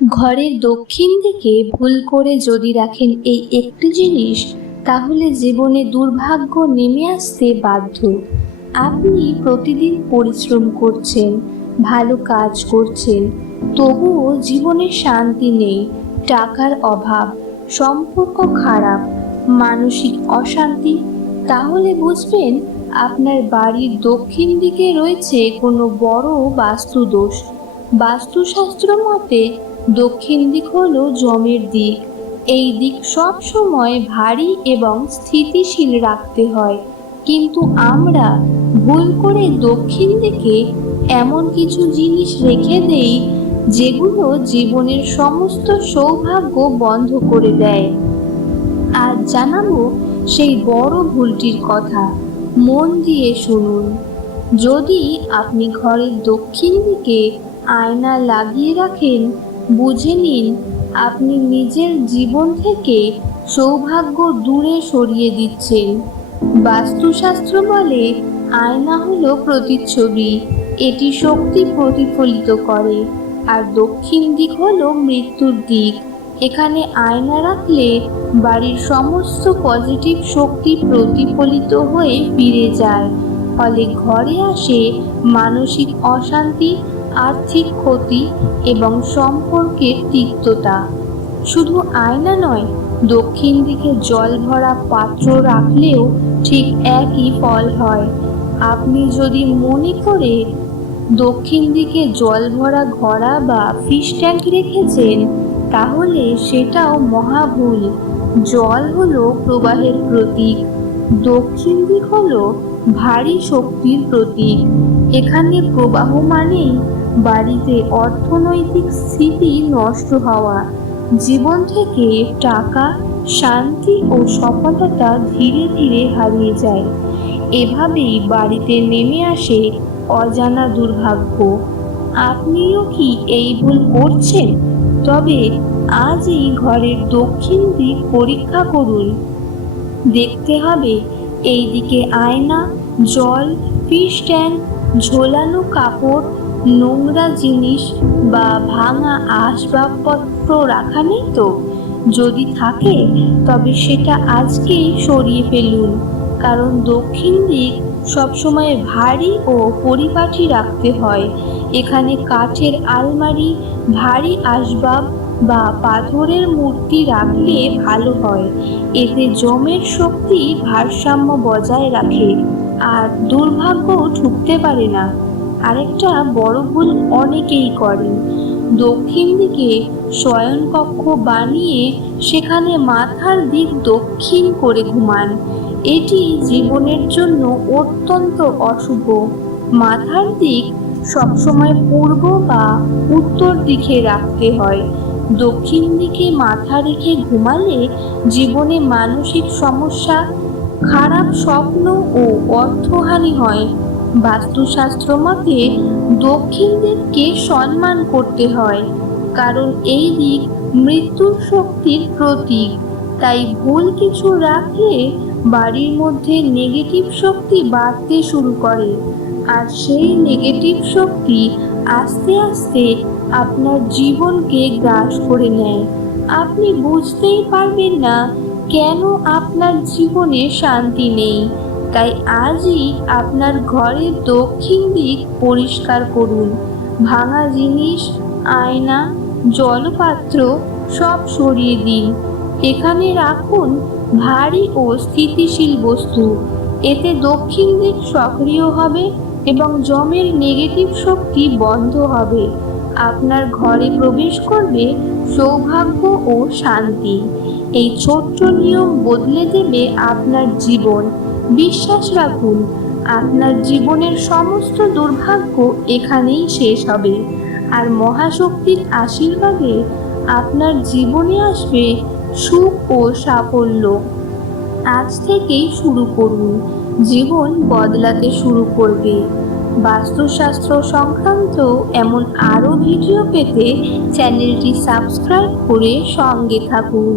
ঘরের দক্ষিণ দিকে ভুল করে যদি রাখেন এই একটি জিনিস, তাহলে জীবনে দুর্ভাগ্য নেমে আসতে বাধ্য। আপনি প্রতিদিন পরিশ্রম করছেন, ভালো কাজ করছেন, তবুও জীবনে শান্তি নেই, টাকার অভাব, সম্পর্ক খারাপ, মানসিক অশান্তি, তাহলে বুঝবেন আপনার বাড়ির দক্ষিণ দিকে রয়েছে কোনো বড় বাস্তুদোষ। বাস্তুশাস্ত্র মতে দক্ষিণ দিক হলো যমের দিক। এই দিক সব সময় ভারী এবং স্থিতিশীল রাখতে হয়, কিন্তু আমরা ভুল করে দক্ষিণ দিকে এমন কিছু জিনিস রেখে দেই যেগুলো জীবনের সমস্ত সৌভাগ্য বন্ধ করে দেয়। আজ জানাবো সেই বড় ভুলটির কথা। মন দিয়ে শুনুন। যদি আপনি ঘরের দক্ষিণ দিকে আয়না লাগিয়ে রাখেন, বুঝে নিন আপনি নিজের জীবন থেকে সৌভাগ্য দূরে সরিয়ে দিচ্ছেন। বাস্তুশাস্ত্র বলে আয়না হলো প্রতিচ্ছবি, এটি শক্তি প্রতিফলিত করে, আর দক্ষিণ দিক হলো মৃত্যুর দিক। এখানে আয়না রাখলে বাড়ির সমস্ত পজিটিভ শক্তি প্রতিফলিত হয়ে ফিরে যায়, ফলে ঘরে আসে মানসিক অশান্তি, আর্থিক ক্ষতি এবং সম্পর্কের তিক্ততা। শুধু আয়না নয়, দক্ষিণ দিকে জল ভরা পাত্র রাখলেও ঠিক একই ফল হয়। আপনি যদি মনে করে দক্ষিণ দিকে জল ভরা ঘড়া বা ফিশ ট্যাঙ্ক রেখেছেন, তাহলে সেটাও মহাভুল। জল হলো প্রবাহের প্রতীক, দক্ষিণ দিক হলো ভারী শক্তির প্রতীক। এখানে প্রবাহ মানেই বাড়িতে অর্থনৈতিক স্থিতি নষ্ট হওয়া, জীবন থেকে টাকা, শান্তি ও সফলতা ধীরে ধীরে হারিয়ে যায়। এভাবেই বাড়িতে নেমে আসে অজানা দুর্ভাগ্য। আপনিও কি এই ভুল করছেন? তবে আজই ঘরের দক্ষিণ দিক পরীক্ষা করুন। দেখতে হবে এই দিকে আয়না, জল, ফিশ ট্যাঙ্ক, ঝোলানো কাপড়, নোংরা জিনিস বা ভাঙা আসবাবপত্র রাখা নেই তো। যদি থাকে তবে সেটা আজকেই সরিয়ে ফেলুন, কারণ দক্ষিণ দিক সবসময় ভারী ও পরিপাটি রাখতে হয়। এখানে কাঠের আলমারি, ভারী আসবাব বা পাথরের মূর্তি রাখলে ভালো হয়। এতে জমের শক্তি ভারসাম্য বজায় রাখে আর দুর্ভাগ্য ঢুকতে পারে না। আরেকটা বড় ভুল অনেকেই করেন, দক্ষিণ দিকে শয়নকক্ষ বানিয়ে সেখানে মাথার দিক দক্ষিণ করে ঘুমান। এটি জীবনের জন্য অত্যন্ত অশুভ। মাথার দিক সবসময় পূর্ব বা উত্তর দিকে রাখতে হয়। দক্ষিণ দিকে মাথা রেখে ঘুমালে জীবনে মানসিক সমস্যা, খারাপ স্বপ্ন ও অর্থহানি হয়। বাস্তুশাস্ত্র মতে দক্ষিণ দিককে সম্মান করতে হয়, কারণ এই দিক মৃত্যুর শক্তির প্রতীক। তাই ভুল কিছু রাখলে বাড়ির মধ্যে নেগেটিভ শক্তি বাড়তে শুরু করে, আর সেই নেগেটিভ শক্তি আস্তে আস্তে আপনার জীবনকে গ্রাস করে নেয়। আপনি বুঝতেই পারবেন না কেন আপনার জীবনে শান্তি নেই। তাই আজই আপনার ঘরের দক্ষিণ দিক পরিষ্কার করুন। ভাঙা জিনিস, আয়না, জলপাত্র সব সরিয়ে দিন। এখানে রাখুন ভারী ও স্থিতিশীল বস্তু। এতে দক্ষিণ দিক সক্রিয় হবে এবং জমের নেগেটিভ শক্তি বন্ধ হবে। আপনার ঘরে প্রবেশ করবে সৌভাগ্য ও শান্তি। এই ছোট্ট নিয়ম বদলে দেবে আপনার জীবন। বিশ্বাস রাখুন, আপনার জীবনের সমস্ত দুর্ভাগ্য এখানেই শেষ হবে, আর মহাশক্তির আশীর্বাদে আপনার জীবনে আসবে সুখ ও সাফল্য। আজ থেকেই শুরু করুন, জীবন বদলাতে শুরু করবে। বাস্তুশাস্ত্র সংক্রান্ত এমন আরও ভিডিও পেতে চ্যানেলটি সাবস্ক্রাইব করে সঙ্গে থাকুন।